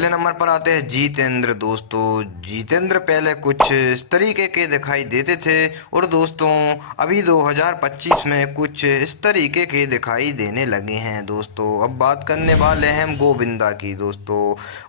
पहले नंबर पर आते हैं जितेंद्र। दोस्तों जितेंद्र पहले कुछ इस तरीके के दिखाई देते थे और दोस्तों अभी 2025 में कुछ इस तरीके के दिखाई देने लगे हैं। दोस्तों अब बात करने वाले हैं हम गोविंदा की। दोस्तों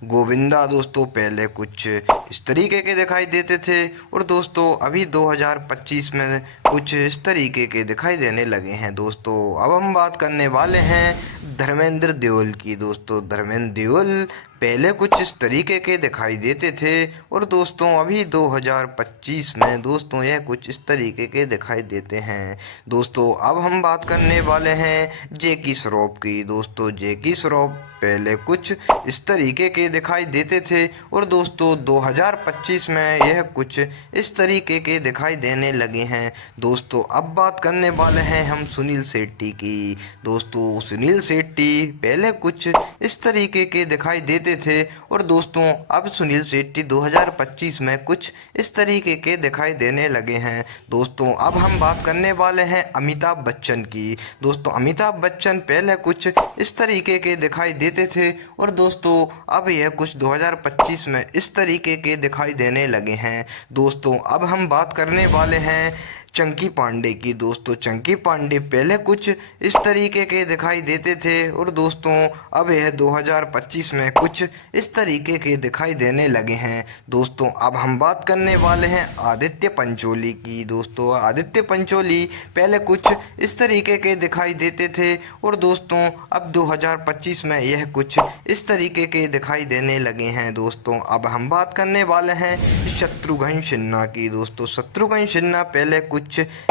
गोविंदा दोस्तों पहले कुछ इस तरीके के दिखाई देते थे और दोस्तों अभी 2025 में कुछ इस तरीके के दिखाई देने लगे हैं। दोस्तों अब हम बात करने वाले हैं धर्मेंद्र देओल की। दोस्तों धर्मेंद्र देओल पहले कुछ इस तरीके के दिखाई देते थे और दोस्तों अभी 2025 में दोस्तों यह कुछ इस तरीके के दिखाई देते हैं। दोस्तों अब हम बात करने वाले हैं जैकी श्रॉफ की। दोस्तों जैकी श्रॉफ पहले कुछ इस तरीके के दिखाई देते थे और दोस्तों 2025 में यह कुछ इस तरीके के दिखाई देने लगे हैं। दोस्तों अब बात करने वाले हैं हम सुनील शेट्टी की। दोस्तों सुनील शेट्टी पहले कुछ इस तरीके के दिखाई देते थे और दोस्तों अब सुनील शेट्टी 2025 में कुछ इस तरीके के दिखाई देने लगे हैं। दोस्तों अब हम बात करने वाले हैं अमिताभ बच्चन की। दोस्तों अमिताभ बच्चन पहले कुछ इस तरीके के दिखाई देते थे और दोस्तों अब यह कुछ 2025 में इस तरीके के दिखाई देने लगे हैं। दोस्तों अब हम बात करने वाले हैं चंकी पांडे की। दोस्तों चंकी पांडे पहले कुछ इस तरीके के दिखाई देते थे और दोस्तों अब यह 2025 में कुछ इस तरीके के दिखाई देने लगे हैं। दोस्तों अब हम बात करने वाले हैं आदित्य पंचोली की। दोस्तों आदित्य पंचोली पहले कुछ इस तरीके के दिखाई देते थे और दोस्तों अब 2025 में यह कुछ इस तरीके के दिखाई देने लगे हैं। दोस्तों अब हम बात करने वाले हैं शत्रुघ्न सिन्हा की। दोस्तों शत्रुघ्न सिन्हा पहले कुछ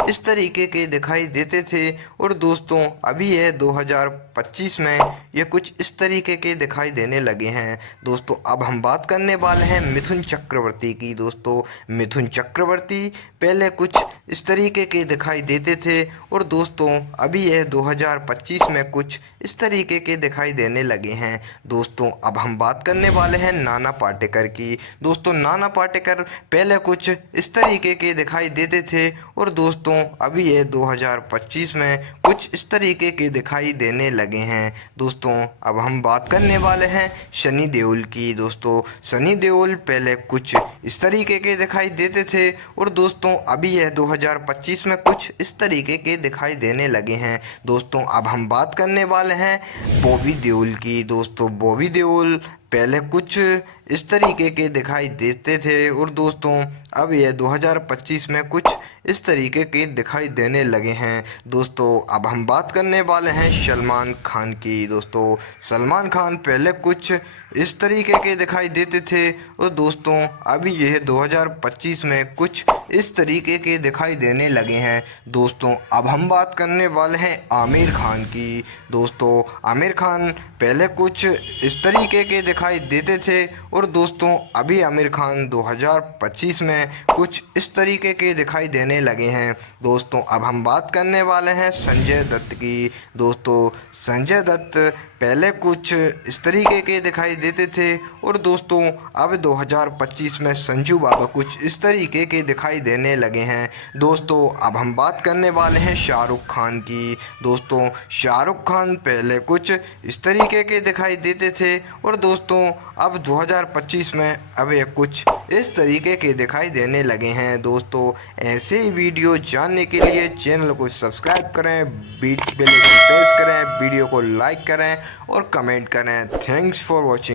इस तरीके के दिखाई देते थे और दोस्तों अभी यह 2025 में ये कुछ इस तरीके के दिखाई देने लगे हैं। दोस्तों अब हम बात करने वाले हैं मिथुन चक्रवर्ती की। दोस्तों मिथुन चक्रवर्ती पहले कुछ इस तरीके के दिखाई देते थे और दोस्तों अभी यह 2025 में कुछ इस तरीके के दिखाई देने लगे हैं। दोस्तों अब हम बात करने वाले हैं नाना पाटेकर की। दोस्तों नाना पाटेकर पहले कुछ इस तरीके के दिखाई देते थे और दोस्तों अभी ये 2025 में कुछ इस तरीके के दिखाई देने लगे हैं। दोस्तों अब हम बात करने वाले हैं सनी देओल की। दोस्तों सनी देओल पहले कुछ इस तरीके के दिखाई देते थे और दोस्तों अभी यह 2025 में कुछ इस तरीके के दिखाई देने लगे हैं। दोस्तों अब हम बात करने वाले हैं बॉबी देओल की। दोस्तों बॉबी देओल पहले कुछ इस तरीके के दिखाई देते थे और दोस्तों अब यह 2025 में कुछ इस तरीके के दिखाई देने लगे हैं। दोस्तों अब हम बात करने वाले हैं सलमान खान की। दोस्तों सलमान खान पहले कुछ इस तरीके के दिखाई देते थे और दोस्तों अभी यह 2025 में कुछ इस तरीके के दिखाई देने लगे हैं। दोस्तों अब हम बात करने वाले हैं आमिर खान की। दोस्तों आमिर खान पहले कुछ इस तरीके के दिखाई देते थे और दोस्तों अभी आमिर खान 2025 में कुछ इस तरीके के दिखाई देने लगे हैं। दोस्तों अब हम बात करने वाले हैं संजय दत्त की। दोस्तों संजय दत्त पहले कुछ इस तरीके के दिखाई देते थे और दोस्तों अब 2025 में संजू बाबा कुछ इस तरीके के दिखाई देने लगे हैं। दोस्तों अब हम बात करने वाले हैं शाहरुख खान की। दोस्तों शाहरुख खान पहले कुछ इस तरीके के दिखाई देते थे और दोस्तों अब 2025 में अब ये कुछ इस तरीके के दिखाई देने लगे हैं। दोस्तों ऐसे ही वीडियो जानने के लिए चैनल को सब्सक्राइब करें, बेल आइकन प्रेस करें, वीडियो को लाइक करें और कमेंट करें। Thanks for watching.